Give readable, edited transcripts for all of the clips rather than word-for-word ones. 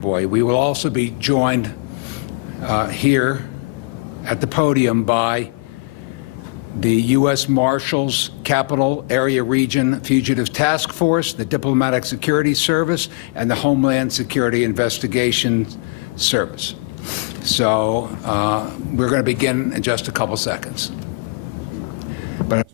We will also be joined here at the podium by the U.S. Marshals Capital Area Region Fugitive Task Force, the Diplomatic Security Service, and the Homeland Security Investigation Service. So we're going to begin in just a couple seconds. But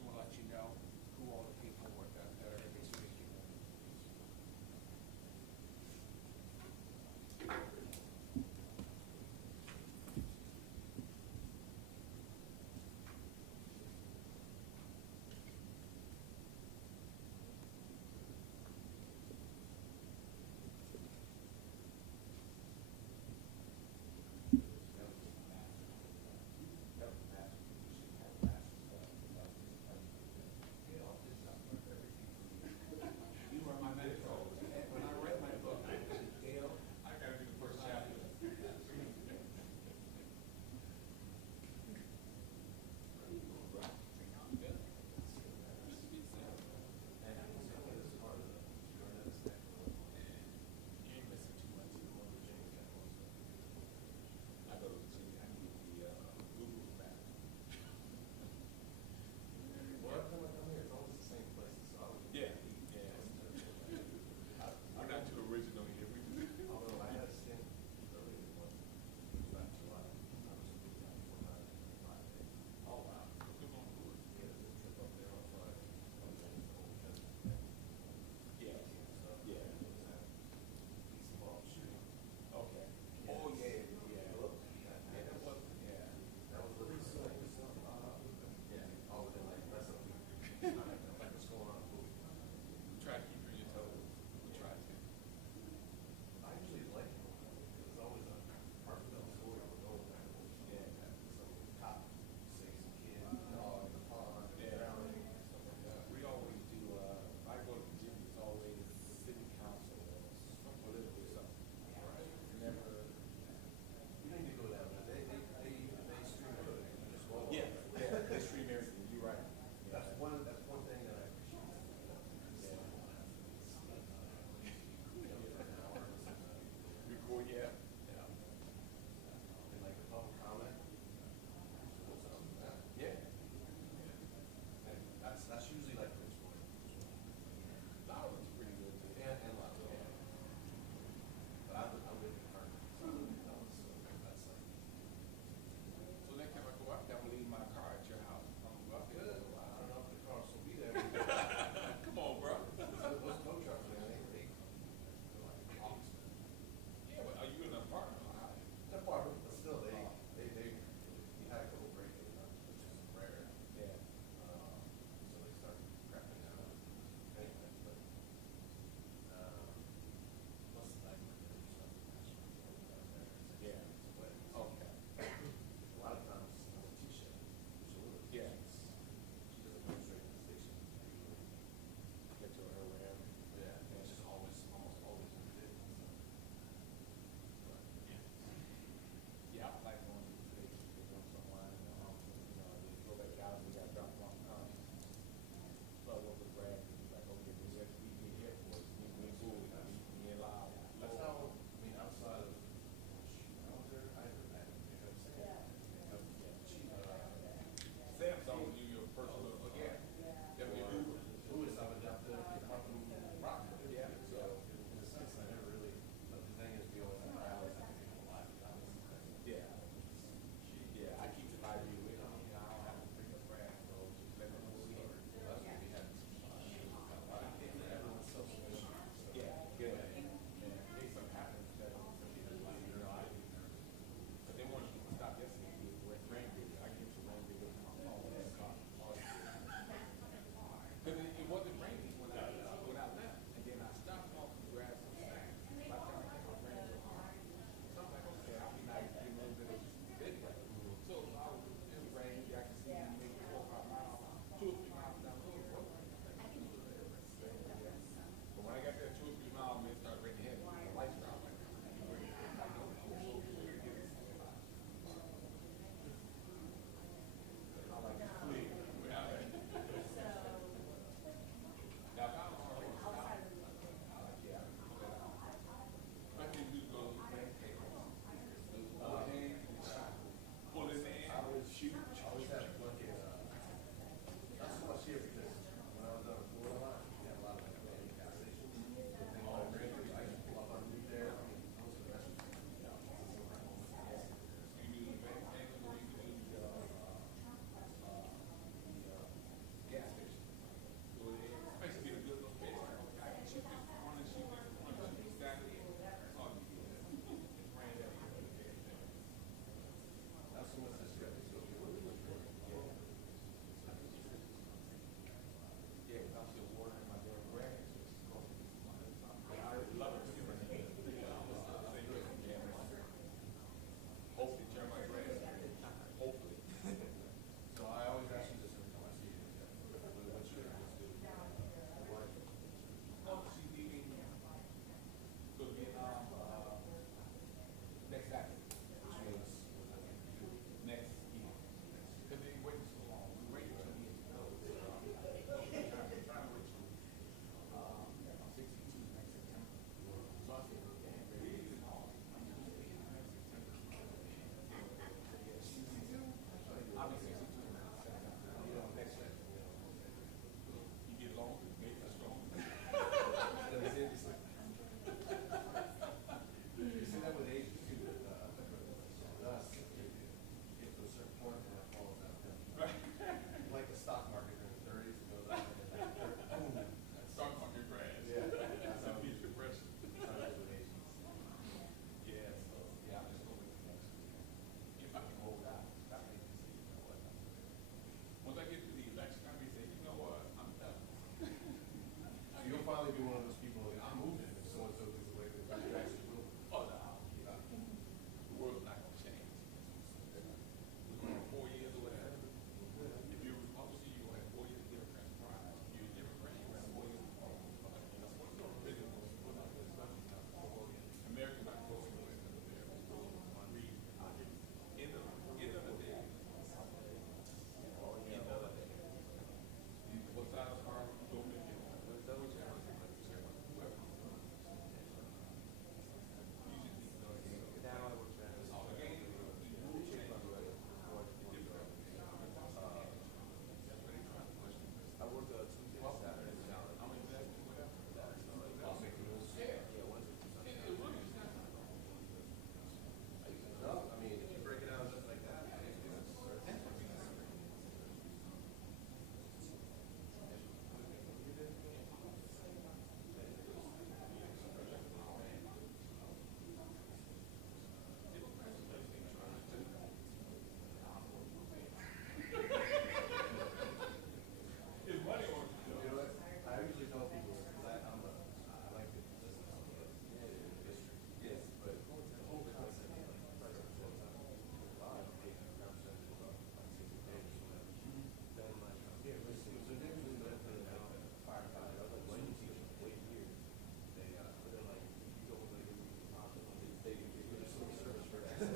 I'm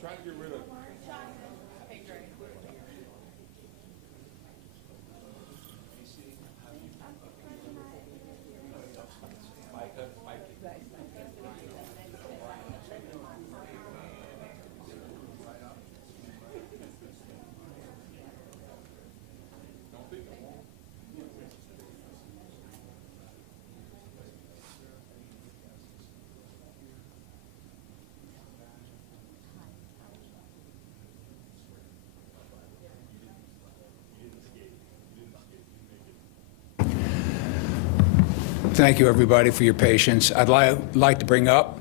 trying to get rid of. Thank you, everybody, for your patience. I'd like to bring up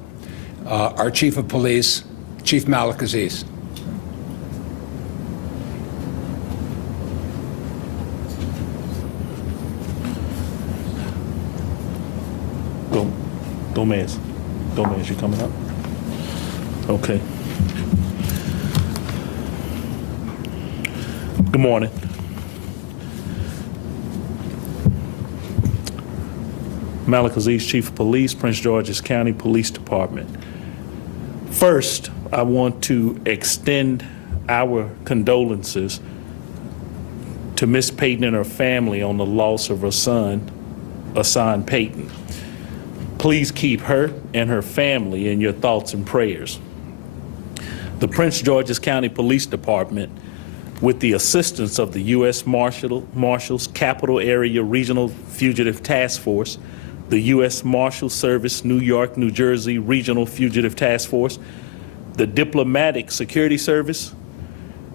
our Chief of Police, Chief Malik Aziz. Gomez, you coming up? Okay. Good morning. Malik Aziz, Chief of Police, Prince George's County Police Department. First, I want to extend our condolences to Miss Payton and her family on the loss of her son, Hassan Payton. Please keep her and her family in your thoughts and prayers. The Prince George's County Police Department, with the assistance of the U.S. Marshals Capital Area Regional Fugitive Task Force, the U.S. Marshal Service New York, New Jersey Regional Fugitive Task Force, the Diplomatic Security Service,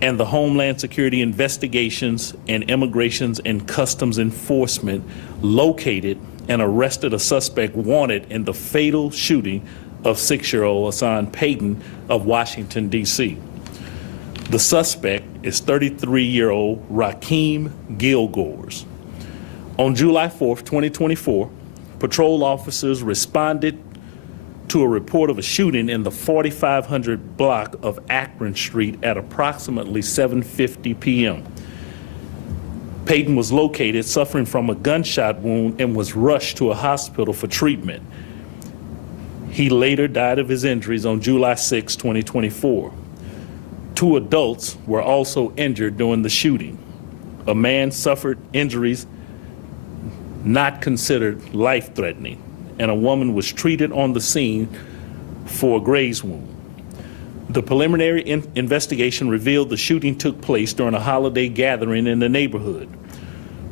and the Homeland Security Investigations and Immigrations and Customs Enforcement located and arrested a suspect wanted in the fatal shooting of 6-year-old Hassan Payton of Washington, D.C. The suspect is 33-year-old Rakeem Gilgores. On July 4th, 2024, patrol officers responded to a report of a shooting in the 4500 block of Akron Street at approximately 7:50 p.m. Payton was located suffering from a gunshot wound and was rushed to a hospital for treatment. He later died of his injuries on July 6, 2024. 2 adults were also injured during the shooting. A man suffered injuries not considered life-threatening, and a woman was treated on the scene for a graze wound. The preliminary investigation revealed the shooting took place during a holiday gathering in the neighborhood.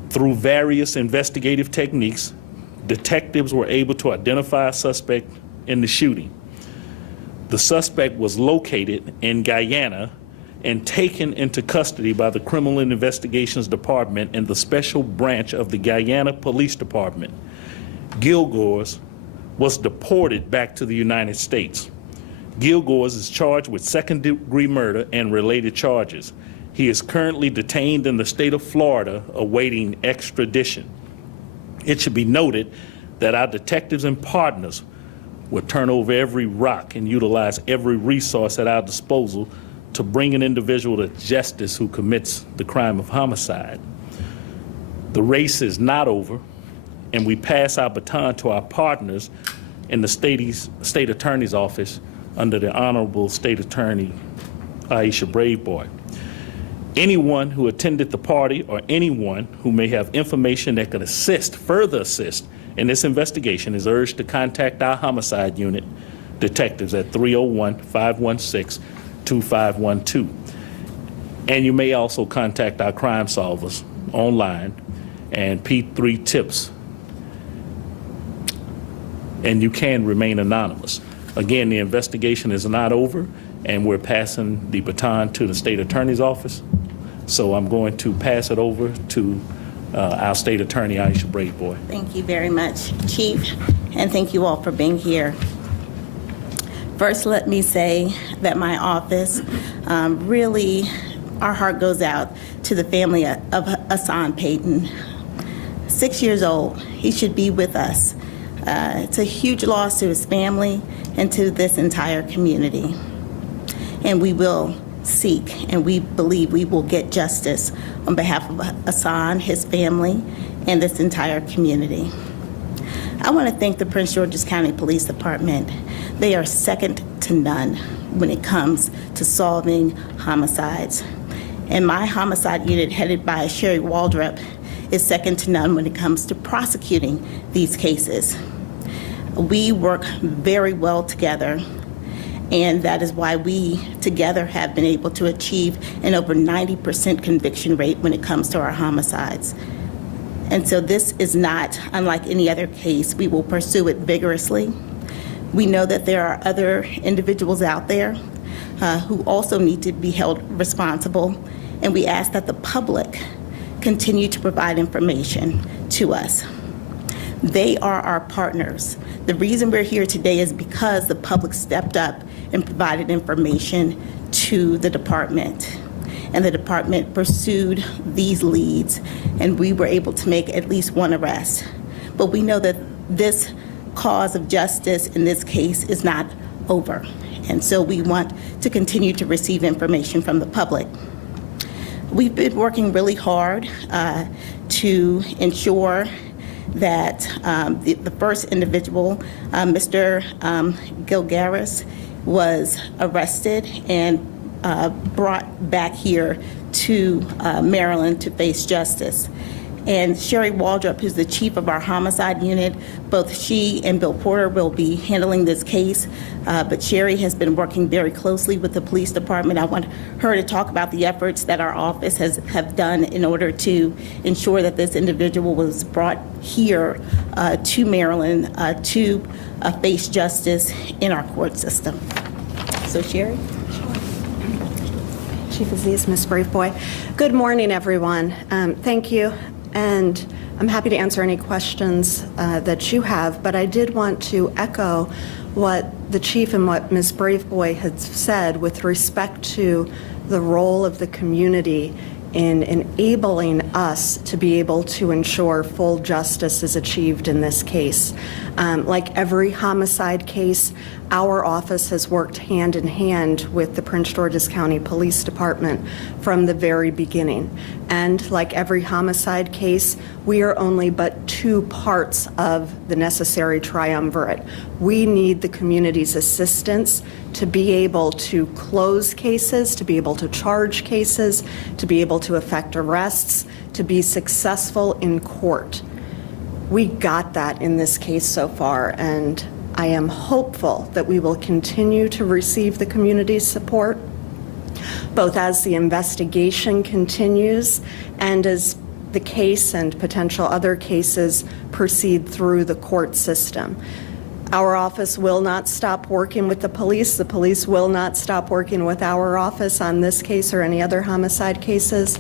Through various investigative techniques, detectives were able to identify a suspect in the shooting. The suspect was located in Guyana and taken into custody by the Criminal Investigations Department and the Special Branch of the Guyana Police Department. Gilgores was deported back to the United States. Gilgores is charged with second-degree murder and related charges. He is currently detained in the state of Florida awaiting extradition. It should be noted that our detectives and partners will turn over every rock and utilize every resource at our disposal to bring an individual to justice who commits the crime of homicide. The race is not over, and we pass our baton to our partners in the state attorney's office under the Honorable State Attorney Aisha Braveboy. Anyone who attended the party or anyone who may have information that could further assist in this investigation is urged to contact our homicide unit detectives at 301-516-2512. And you may also contact our crime solvers online and P3 tips. And you can remain anonymous. Again, the investigation is not over, and we're passing the baton to the state attorney's office. So I'm going to pass it over to our state attorney, Aisha Braveboy. Thank you very much, Chief, and thank you all for being here. First, let me say that my office really, our heart goes out to the family of Hassan Payton. 6 years old, he should be with us. It's a huge loss to his family and to this entire community. And we will seek, and we believe we will get justice on behalf of Hassan, his family, and this entire community. I want to thank the Prince George's County Police Department. They are second to none when it comes to solving homicides. And my homicide unit, headed by Sherry Waldrop, is second to none when it comes to prosecuting these cases. We work very well together, and that is why we together have been able to achieve an over 90% conviction rate when it comes to our homicides. And so this is not unlike any other case. We will pursue it vigorously. We know that there are other individuals out there who also need to be held responsible, and we ask that the public continue to provide information to us. They are our partners. The reason we're here today is because the public stepped up and provided information to the department. And the department pursued these leads, and we were able to make at least one arrest. But we know that this cause of justice in this case is not over. And so we want to continue to receive information from the public. We've been working really hard to ensure that the first individual, Mr. Gilgaris, was arrested and brought back here to Maryland to face justice. And Sherry Waldrop, who's the chief of our homicide unit, both she and Bill Porter will be handling this case, but Sherry has been working very closely with the police department. I want her to talk about the efforts that our office have done in order to ensure that this individual was brought here to Maryland to face justice in our court system. So Sherry? Chief Aziz, Ms. Braveboy. Good morning, everyone. Thank you, and I'm happy to answer any questions that you have, but I did want to echo what the Chief and what Ms. Braveboy had said with respect to the role of the community in enabling us to be able to ensure full justice is achieved in this case. Like every homicide case, our office has worked hand in hand with the Prince George's County Police Department from the very beginning. And like every homicide case, we are only but two parts of the necessary triumvirate. We need the community's assistance to be able to close cases, to be able to charge cases, to be able to effect arrests, to be successful in court. We got that in this case so far, and I am hopeful that we will continue to receive the community's support, both as the investigation continues and as the case and potential other cases proceed through the court system. Our office will not stop working with the police. The police will not stop working with our office on this case or any other homicide cases,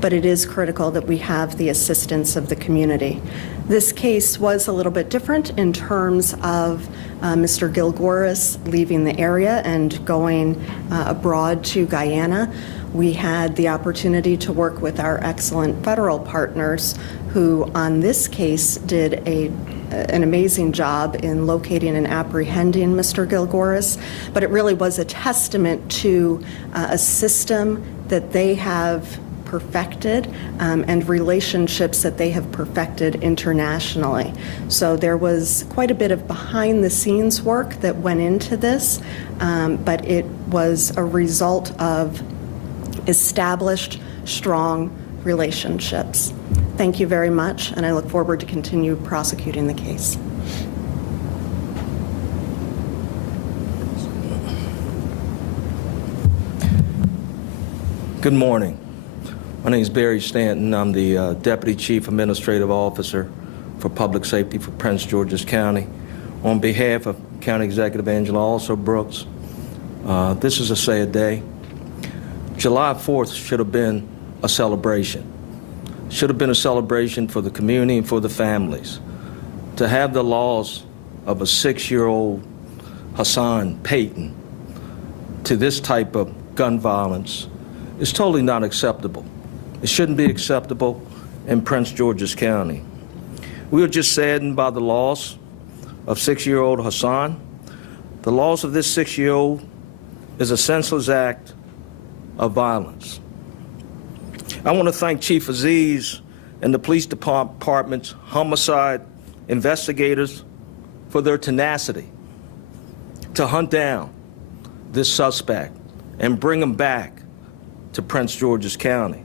but it is critical that we have the assistance of the community. This case was a little bit different in terms of Mr. Gilgaris leaving the area and going abroad to Guyana. We had the opportunity to work with our excellent federal partners who on this case did an amazing job in locating and apprehending Mr. Gilgaris, but it really was a testament to a system that they have perfected and relationships that they have perfected internationally. So there was quite a bit of behind the scenes work that went into this, but it was a result of established, strong relationships. Thank you very much, and I look forward to continue prosecuting the case. Good morning. My name is Barry Stanton. I'm the Deputy Chief Administrative Officer for Public Safety for Prince George's County. On behalf of County Executive Angela Also Brooks, this is a sad day. July 4th should have been a celebration. Should have been a celebration for the community and for the families. To have the loss of a 6-year-old Hassan Payton to this type of gun violence is totally not acceptable. It shouldn't be acceptable in Prince George's County. We are just saddened by the loss. of 6-year-old Hassan. The loss of this 6-year-old is a senseless act of violence. I want to thank Chief Aziz and the police department's homicide investigators for their tenacity to hunt down this suspect and bring him back to Prince George's County.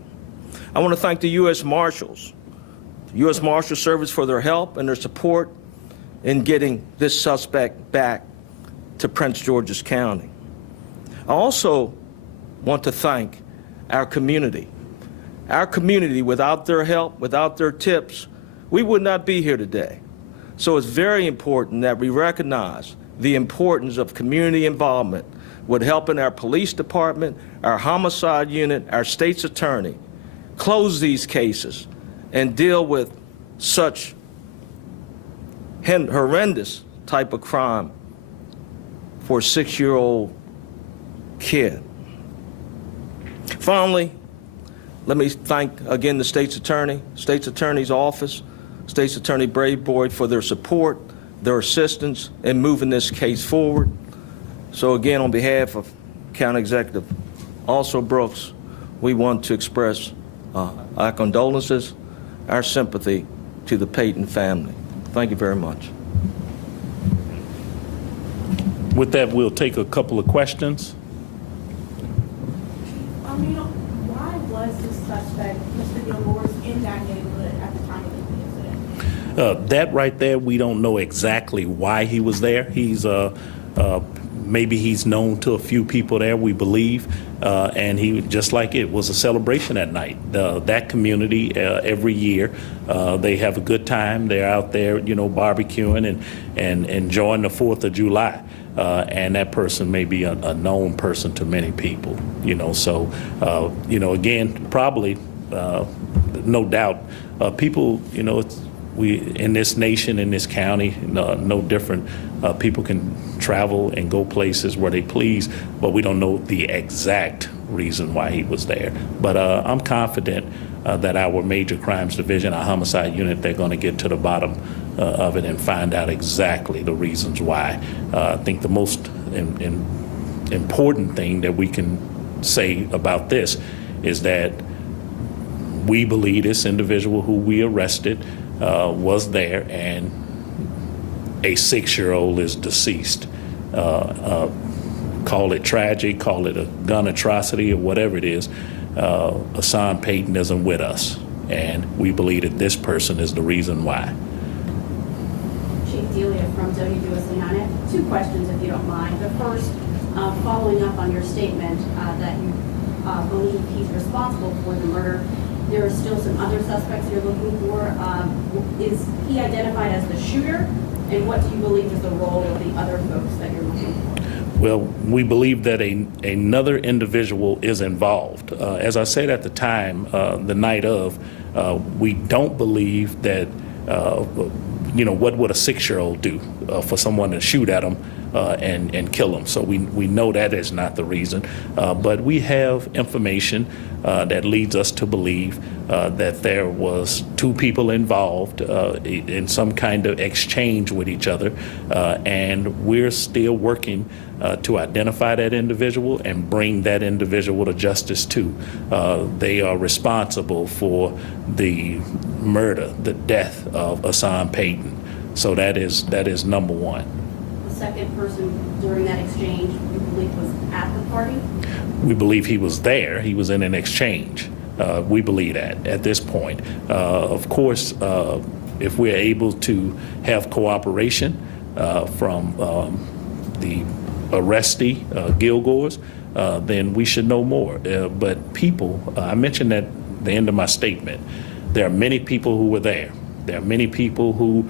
I want to thank the U.S. Marshals, the U.S. Marshal Service for their help and their support in getting this suspect back to Prince George's County. I also want to thank our community. Our community, without their help, without their tips, we would not be here today. So it's very important that we recognize the importance of community involvement with helping our police department, our homicide unit, our state's attorney close these cases and deal with such horrendous type of crime for a 6-year-old kid. Finally, let me thank again the state's attorney's office, State's Attorney Braveboy for their support, their assistance in moving this case forward. So again, on behalf of County Executive also Brooks, we want to express our condolences, our sympathy to the Payton family. Thank you very much. With that, we'll take a couple of questions. Why was the suspect, Mr. Gilmore's, in that neighborhood at the time of the incident? That right there, we don't know exactly why he was there. He's maybe he's known to a few people there, we believe, and he, just like it was a celebration at night. That community, every year, they have a good time. They're out there, barbecuing and enjoying the 4th of July. And that person may be a known person to many people, So, again, probably, no doubt, people, we in this nation, in this county, no different. People can travel and go places where they please, but we don't know the exact reason why he was there. But I'm confident that our Major Crimes Division, our homicide unit, they're going to get to the bottom of it and find out exactly the reasons why. I think the most important thing that we can say about this is that we believe this individual who we arrested was there, and a 6-year-old is deceased. Call it tragic, call it a gun atrocity, or whatever it is. Hassan Payton isn't with us, and we believe that this person is the reason why. Chief Delia from WUSA. 2 questions, if you don't mind. The first, following up on your statement that you believe he's responsible for the murder, there are still some other suspects you're looking for. Is he identified as the shooter? And what do you believe is the role of the other folks that you're looking for? Well, we believe that another individual is involved. As I said at the time, the night of, we don't believe that, what would a 6-year-old do for someone to shoot at him and kill him? So we know that is not the reason. But we have information that leads us to believe that there was 2 people involved in some kind of exchange with each other, and we're still working to identify that individual and bring that individual to justice too. They are responsible for the murder, the death of Hassan Payton. So that is number one. The second person during that exchange you believe was at the party? We believe he was there. He was in an exchange. We believe that at this point. Of course, if we're able to have cooperation from the arrestee, Gilgores, then we should know more. But people, I mentioned at the end of my statement, there are many people who were there. There are many people who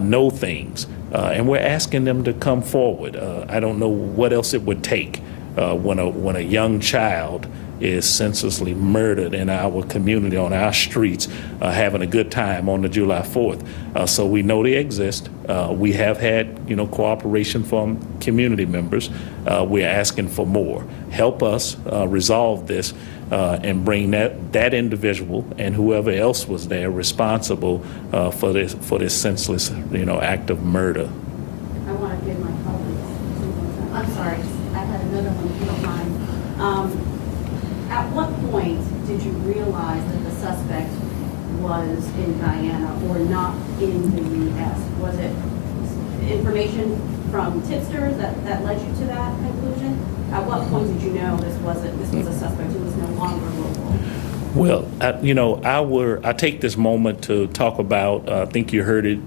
know things, and we're asking them to come forward. I don't know what else it would take when a young child is senselessly murdered in our community, on our streets, having a good time on the July 4th. So we know they exist. We have had, cooperation from community members. We're asking for more. Help us resolve this and bring that individual and whoever else was there responsible for this senseless, act of murder I'm sorry, I had another one, if you don't mind. At what point did you realize that the suspect was in Guyana or not in the U.S.? Was it information from tipsters that led you to that conclusion? At what point did you know this was a suspect who was no longer local? Well, I take this moment to talk about, I think you heard it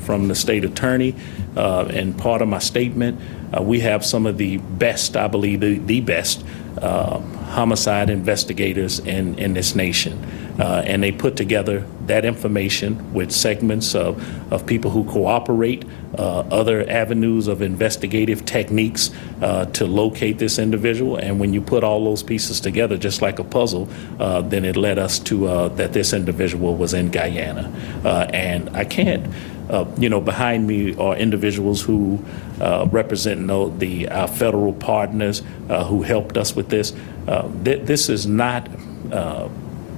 from the state attorney, and part of my statement, we have some of the best, I believe the best, homicide investigators in this nation. And they put together that information with segments of people who cooperate, other avenues of investigative techniques to locate this individual. And when you put all those pieces together, just like a puzzle, then it led us to that this individual was in Guyana. And I can't, behind me are individuals who represent our federal partners who helped us with this. This is not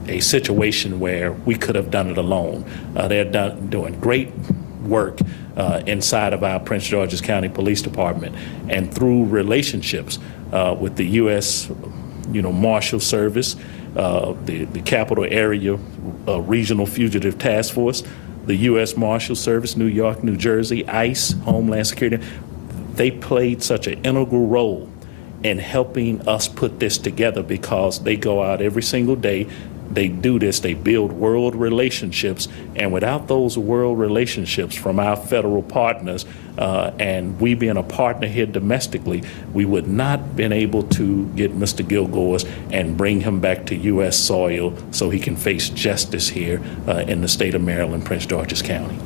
a situation where we could have done it alone. They're doing great work inside of our Prince George's County Police Department, and through relationships with the U.S. Marshal Service, the Capital Area Regional Fugitive Task Force, the U.S. Marshal Service, New York, New Jersey, ICE, Homeland Security. They played such an integral role in helping us put this together, because they go out every single day. They do this, they build world relationships, and without those world relationships from our federal partners, and we being a partner here domestically, we would not been able to get Mr. Gilgores and bring him back to U.S. soil so he can face justice here in the state of Maryland, Prince George's County.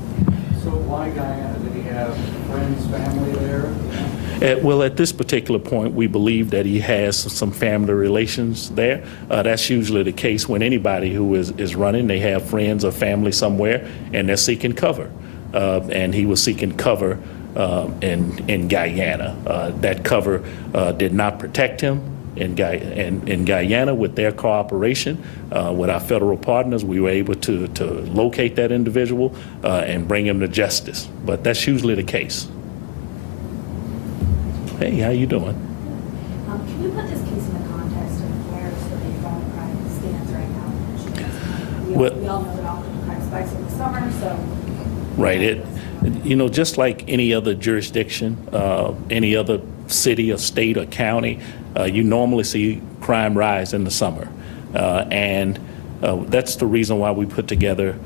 So why Guyana? Did he have friends, family there? Well, at this particular point, we believe that he has some family relations there. That's usually the case when anybody who is running, they have friends or family somewhere, and they're seeking cover. And he was seeking cover in Guyana. That cover did not protect him. In Guyana, with their cooperation with our federal partners, we were able to locate that individual and bring him to justice. But that's usually the case. Hey, how you doing? Can you put this case in the context of where city violent crime stands right now? We all know that often crime spikes in the summer, so. Right. Just like any other jurisdiction, any other city or state or county, you normally see crime rise in the summer. And that's the reason why we put together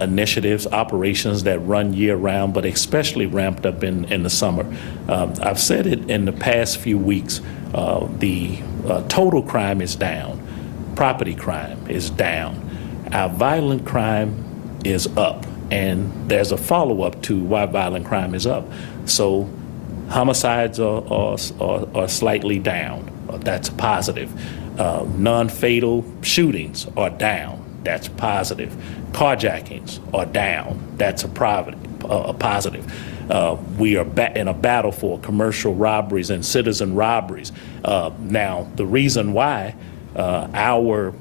initiatives, operations that run year-round, but especially ramped up in the summer. I've said it in the past few weeks, the total crime is down. Property crime is down. Our violent crime is up. And there's a follow-up to why violent crime is up. So homicides are slightly down. That's positive. Non-fatal shootings are down. That's positive. Carjackings are down. That's a positive. We are in a battle for commercial robberies and citizen robberies. Now, the reason why our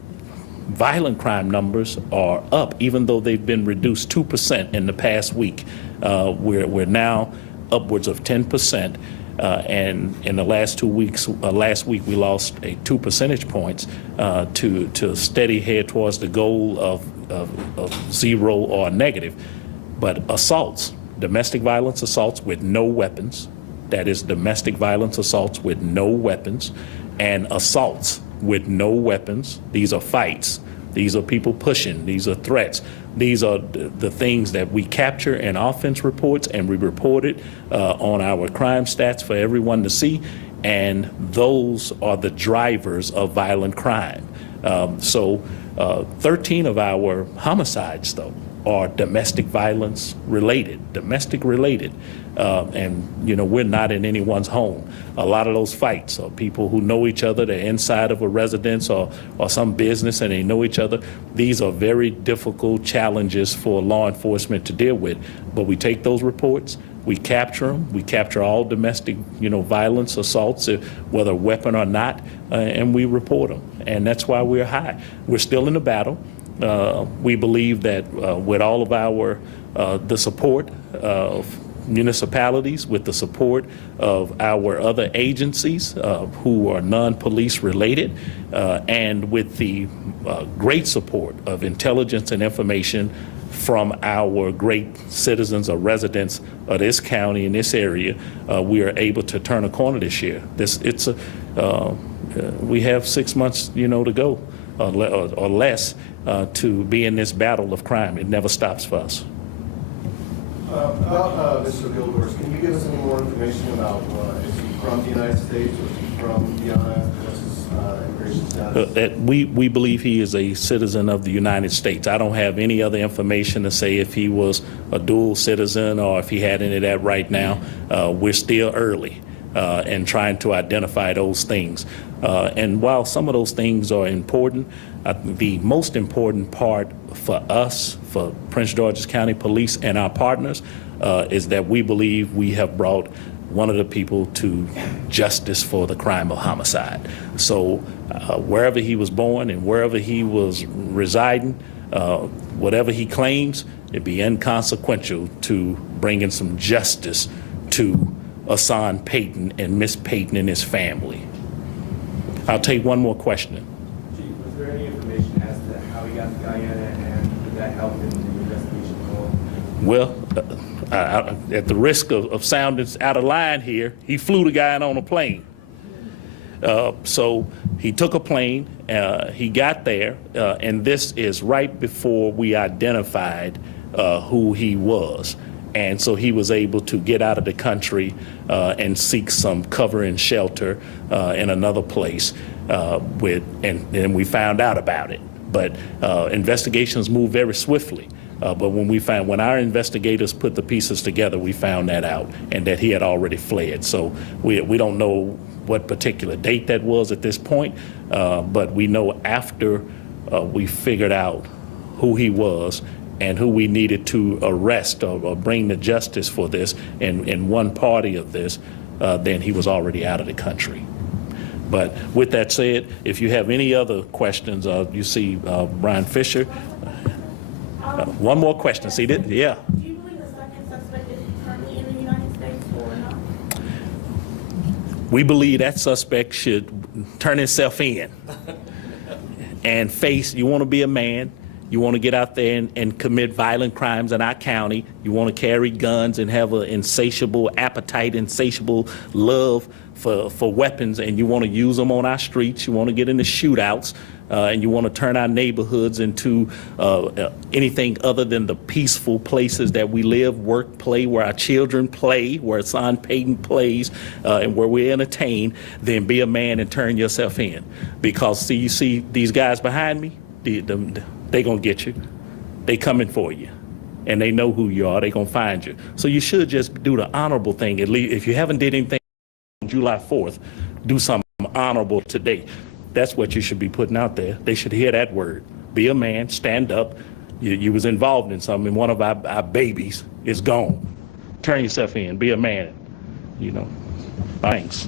violent crime numbers are up, even though they've been reduced 2% in the past week. We're now upwards of 10%. And in the last 2 weeks, last week we lost 2 percentage points to steady head towards the goal of 0 or negative. But assaults, domestic violence assaults with no weapons, that is domestic violence assaults with no weapons, and assaults with no weapons. These are fights. These are people pushing. These are threats. These are the things that we capture in offense reports, and we report it on our crime stats for everyone to see. And those are the drivers of violent crime. So 13 of our homicides, though, are domestic violence related, domestic related. And, we're not in anyone's home. A lot of those fights are people who know each other. They're inside of a residence or some business, and they know each other. These are very difficult challenges for law enforcement to deal with. But we take those reports, we capture them. We capture all domestic, violence assaults, whether weapon or not, and we report them. And that's why we're high. We're still in the battle. We believe that with all of our the support of municipalities, with the support of our other agencies who are non-police related, and with the great support of intelligence and information from our great citizens or residents of this county in this area, we are able to turn a corner this year. We have 6 months, to go or less to be in this battle of crime. It never stops for us. About Mr. Gildors, can you give us any more information about is he from the United States or is he from Guyana? What's his immigration status? We believe he is a citizen of the United States. I don't have any other information to say if he was a dual citizen or if he had any of that right now. We're still early in trying to identify those things. And while some of those things are important, the most important part for us, for Prince George's County Police and our partners, is that we believe we have brought one of the people to justice for the crime of homicide. So wherever he was born and wherever he was residing, whatever he claims, it'd be inconsequential to bringing some justice to Hassan Payton and Miss Payton and his family. I'll take one more question. Chief, was there any information as to how he got to Guyana and did that help in the investigation at all? Well, at the risk of sounding out of line here, he flew the guy on a plane. So he took a plane, he got there, and this is right before we identified who he was. And so he was able to get out of the country and seek some cover and shelter in another place. And we found out about it. But investigations move very swiftly. But when our investigators put the pieces together, we found that out and that he had already fled. So we don't know what particular date that was at this point, but we know after we figured out who he was and who we needed to arrest or bring to justice for this in one party of this, then he was already out of the country. But with that said, if you have any other questions, you see Brian Fisher. One more question. See that? Yeah. Do you believe the second suspect is currently in the United States or not? We believe that suspect should turn himself in and face. You want to be a man. You want to get out there and commit violent crimes in our county. You want to carry guns and have an insatiable appetite, insatiable love for weapons, and you want to use them on our streets. You want to get into shootouts, and you want to turn our neighborhoods into anything other than the peaceful places that we live, work, play, where our children play, where Hassan Payton plays, and where we entertain. Then be a man and turn yourself in. Because you see these guys behind me, they gonna get you. They coming for you. And they know who you are. They gonna find you. So you should just do the honorable thing. At least if you haven't did anything on July 4th, do something honorable today. That's what you should be putting out there. They should hear that word. Be a man, stand up. You was involved in something, and one of our babies is gone. Turn yourself in, be a man, Thanks.